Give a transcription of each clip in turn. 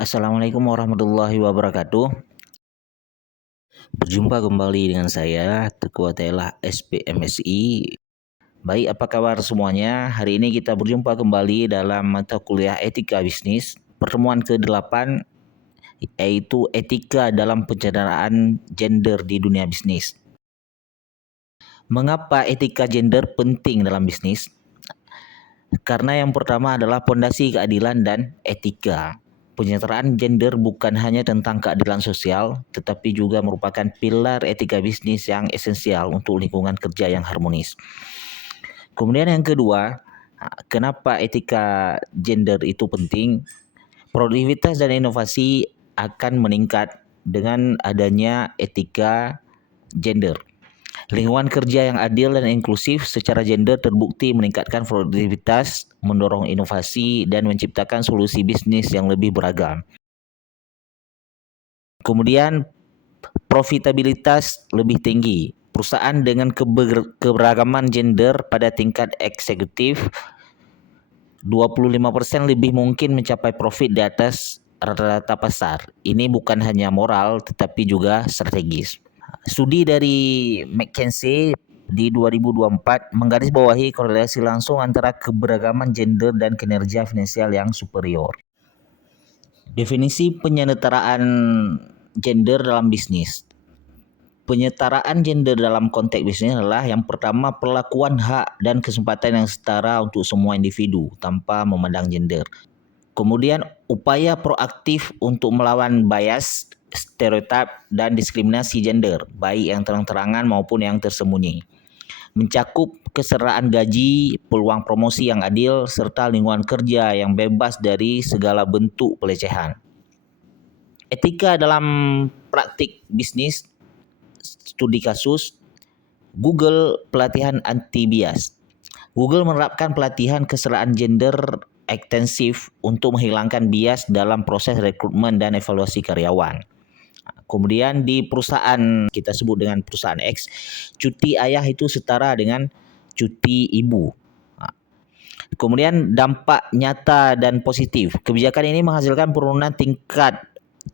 Assalamualaikum warahmatullahi wabarakatuh. Berjumpa kembali dengan saya, Teguh Atela SPMSI. Baik, apa kabar semuanya? Hari ini kita berjumpa kembali dalam mata kuliah Etika Bisnis, pertemuan ke-8, yaitu Etika dalam Pencernaan Gender di Dunia Bisnis. Mengapa etika gender penting dalam bisnis? Karena yang pertama adalah pondasi keadilan dan etika. Penyetaraan gender bukan hanya tentang keadilan sosial, tetapi juga merupakan pilar etika bisnis yang esensial untuk lingkungan kerja yang harmonis. Kemudian yang kedua, kenapa etika gender itu penting? Produktivitas dan inovasi akan meningkat dengan adanya etika gender. Lingkungan kerja yang adil dan inklusif secara gender terbukti meningkatkan produktivitas, mendorong inovasi, dan menciptakan solusi bisnis yang lebih beragam. Kemudian, profitabilitas lebih tinggi. Perusahaan dengan keberagaman gender pada tingkat eksekutif 25% lebih mungkin mencapai profit di atas rata-rata pasar. Ini bukan hanya moral tetapi juga strategis. Studi dari McKinsey di 2024 menggarisbawahi korelasi langsung antara keberagaman gender dan kinerja finansial yang superior. Definisi penyetaraan gender dalam bisnis. Penyetaraan gender dalam konteks bisnis adalah yang pertama perlakuan hak dan kesempatan yang setara untuk semua individu tanpa memandang gender. Kemudian upaya proaktif untuk melawan bias, stereotip dan diskriminasi gender, baik yang terang-terangan maupun yang tersembunyi. Mencakup kesetaraan gaji, peluang promosi yang adil, serta lingkungan kerja yang bebas dari segala bentuk pelecehan. Etika dalam praktik bisnis, studi kasus, Google pelatihan anti bias. Google menerapkan pelatihan kesetaraan gender ekstensif untuk menghilangkan bias dalam proses rekrutmen dan evaluasi karyawan. Kemudian di perusahaan kita sebut dengan perusahaan X, cuti ayah itu setara dengan cuti ibu. Kemudian dampak nyata dan positif. Kebijakan ini menghasilkan penurunan tingkat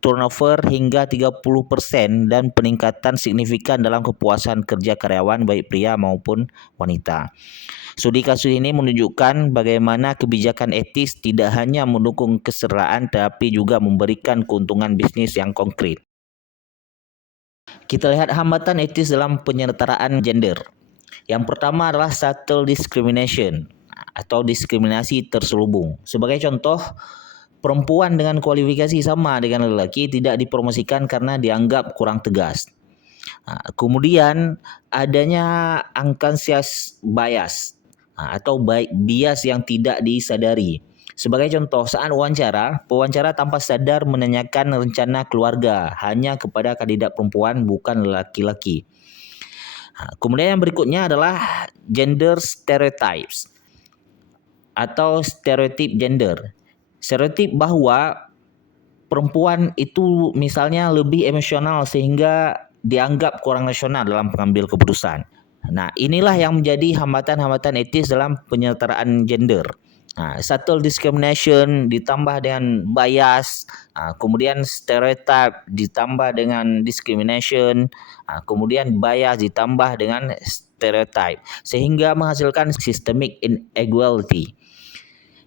turnover hingga 30% dan peningkatan signifikan dalam kepuasan kerja karyawan baik pria maupun wanita. Studi kasus ini menunjukkan bagaimana kebijakan etis tidak hanya mendukung kesetaraan tapi juga memberikan keuntungan bisnis yang konkret. Kita lihat hambatan etis dalam penyetaraan gender. Yang pertama adalah subtle discrimination atau diskriminasi terselubung. Sebagai contoh, perempuan dengan kualifikasi sama dengan lelaki tidak dipromosikan karena dianggap kurang tegas. Kemudian adanya unconscious bias atau bias yang tidak disadari. Sebagai contoh, saat pewawancara tanpa sadar menanyakan rencana keluarga hanya kepada kandidat perempuan bukan laki-laki. Kemudian yang berikutnya adalah gender stereotypes atau stereotip gender. Stereotip bahwa perempuan itu misalnya lebih emosional sehingga dianggap kurang rasional dalam pengambil keputusan. Nah, inilah yang menjadi hambatan-hambatan etis dalam penyetaraan gender. Subtle discrimination ditambah dengan bias, kemudian stereotype ditambah dengan discrimination, kemudian bias ditambah dengan stereotype, sehingga menghasilkan systemic inequality.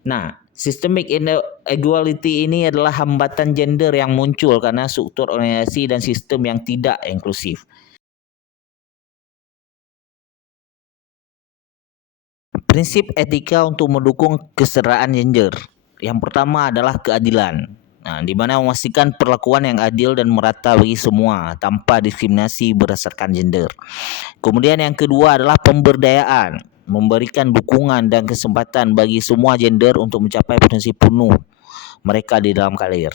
Nah, systemic inequality ini adalah hambatan gender yang muncul karena struktur organisasi dan sistem yang tidak inklusif. Prinsip etika untuk mendukung kesetaraan gender. Yang pertama adalah keadilan. Di mana memastikan perlakuan yang adil dan merata bagi semua tanpa diskriminasi berdasarkan gender. Kemudian yang kedua adalah pemberdayaan, memberikan dukungan dan kesempatan bagi semua gender untuk mencapai potensi penuh mereka di dalam karir.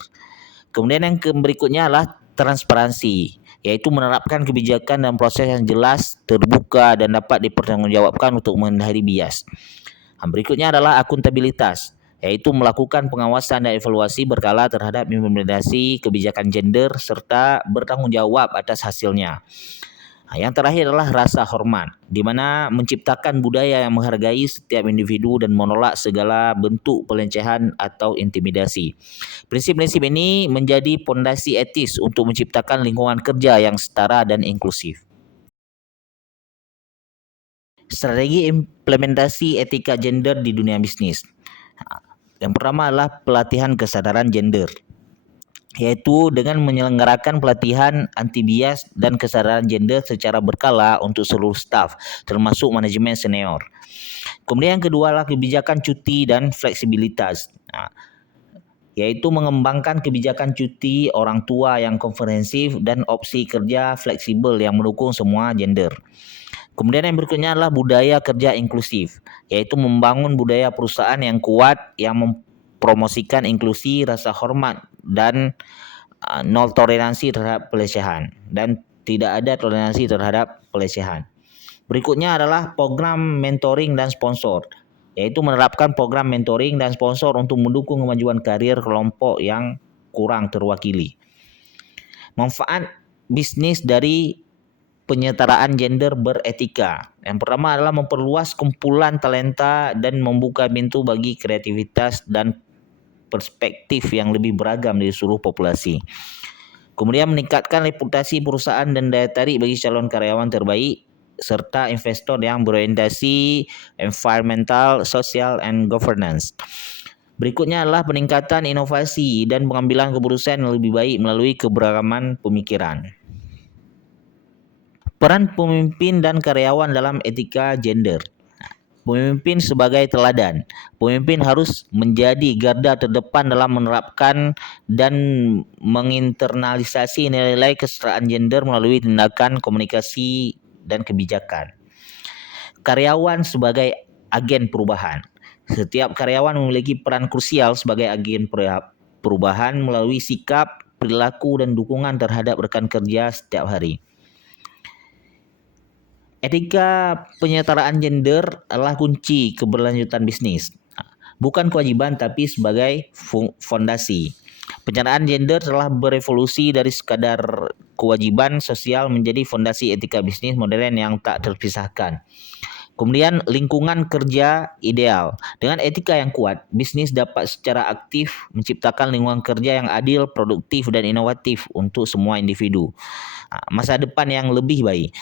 Kemudian yang berikutnya adalah transparansi, yaitu menerapkan kebijakan dan proses yang jelas, terbuka dan dapat dipertanggungjawabkan untuk menghindari bias. Berikutnya adalah akuntabilitas, yaitu melakukan pengawasan dan evaluasi berkala terhadap implementasi kebijakan gender serta bertanggung jawab atas hasilnya. Yang terakhir adalah rasa hormat, di mana menciptakan budaya yang menghargai setiap individu dan menolak segala bentuk pelecehan atau intimidasi. Prinsip-prinsip ini menjadi pondasi etis untuk menciptakan lingkungan kerja yang setara dan inklusif. Strategi implementasi etika gender di dunia bisnis. Yang pertama adalah pelatihan kesadaran gender, yaitu dengan menyelenggarakan pelatihan anti bias dan kesadaran gender secara berkala untuk seluruh staf, termasuk manajemen senior. Kemudian yang kedua adalah kebijakan cuti dan fleksibilitas, yaitu mengembangkan kebijakan cuti orang tua yang komprehensif dan opsi kerja fleksibel yang mendukung semua gender. Kemudian yang berikutnya adalah budaya kerja inklusif, yaitu membangun budaya perusahaan yang kuat yang mempromosikan inklusi, rasa hormat dan nol toleransi terhadap pelecehan dan tidak ada toleransi terhadap pelecehan. Berikutnya adalah program mentoring dan sponsor, yaitu menerapkan program mentoring dan sponsor untuk mendukung kemajuan karir kelompok yang kurang terwakili. Manfaat bisnis dari penyetaraan gender beretika. Yang pertama adalah memperluas kumpulan talenta dan membuka pintu bagi kreativitas dan perspektif yang lebih beragam dari seluruh populasi. Kemudian meningkatkan reputasi perusahaan dan daya tarik bagi calon karyawan terbaik serta investor yang berorientasi environmental, social, and governance. Berikutnya adalah peningkatan inovasi dan pengambilan keputusan yang lebih baik melalui keberagaman pemikiran. Peran pemimpin dan karyawan dalam etika gender. Pemimpin sebagai teladan. Pemimpin harus menjadi garda terdepan dalam menerapkan dan menginternalisasi nilai-nilai kesetaraan gender melalui tindakan komunikasi dan kebijakan. Karyawan sebagai agen perubahan. Setiap karyawan memiliki peran krusial sebagai agen perubahan melalui sikap, perilaku, dan dukungan terhadap rekan kerja setiap hari. Etika penyetaraan gender adalah kunci keberlanjutan bisnis. Bukan kewajiban tapi sebagai fondasi. Penyetaraan gender telah berevolusi dari sekadar kewajiban sosial menjadi fondasi etika bisnis modern yang tak terpisahkan. Kemudian lingkungan kerja ideal. Dengan etika yang kuat, bisnis dapat secara aktif menciptakan lingkungan kerja yang adil, produktif, dan inovatif untuk semua individu. Masa depan yang lebih baik.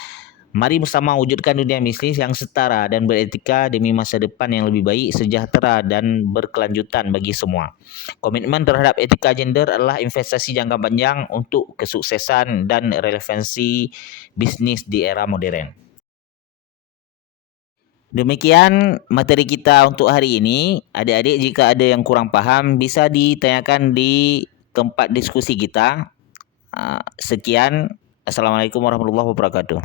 Mari bersama wujudkan dunia bisnis yang setara dan beretika demi masa depan yang lebih baik, sejahtera, dan berkelanjutan bagi semua. Komitmen terhadap etika gender adalah investasi jangka panjang untuk kesuksesan dan relevansi bisnis di era modern. Demikian materi kita untuk hari ini. Adik-adik jika ada yang kurang paham bisa ditanyakan di tempat diskusi kita. Sekian. Assalamualaikum warahmatullahi wabarakatuh.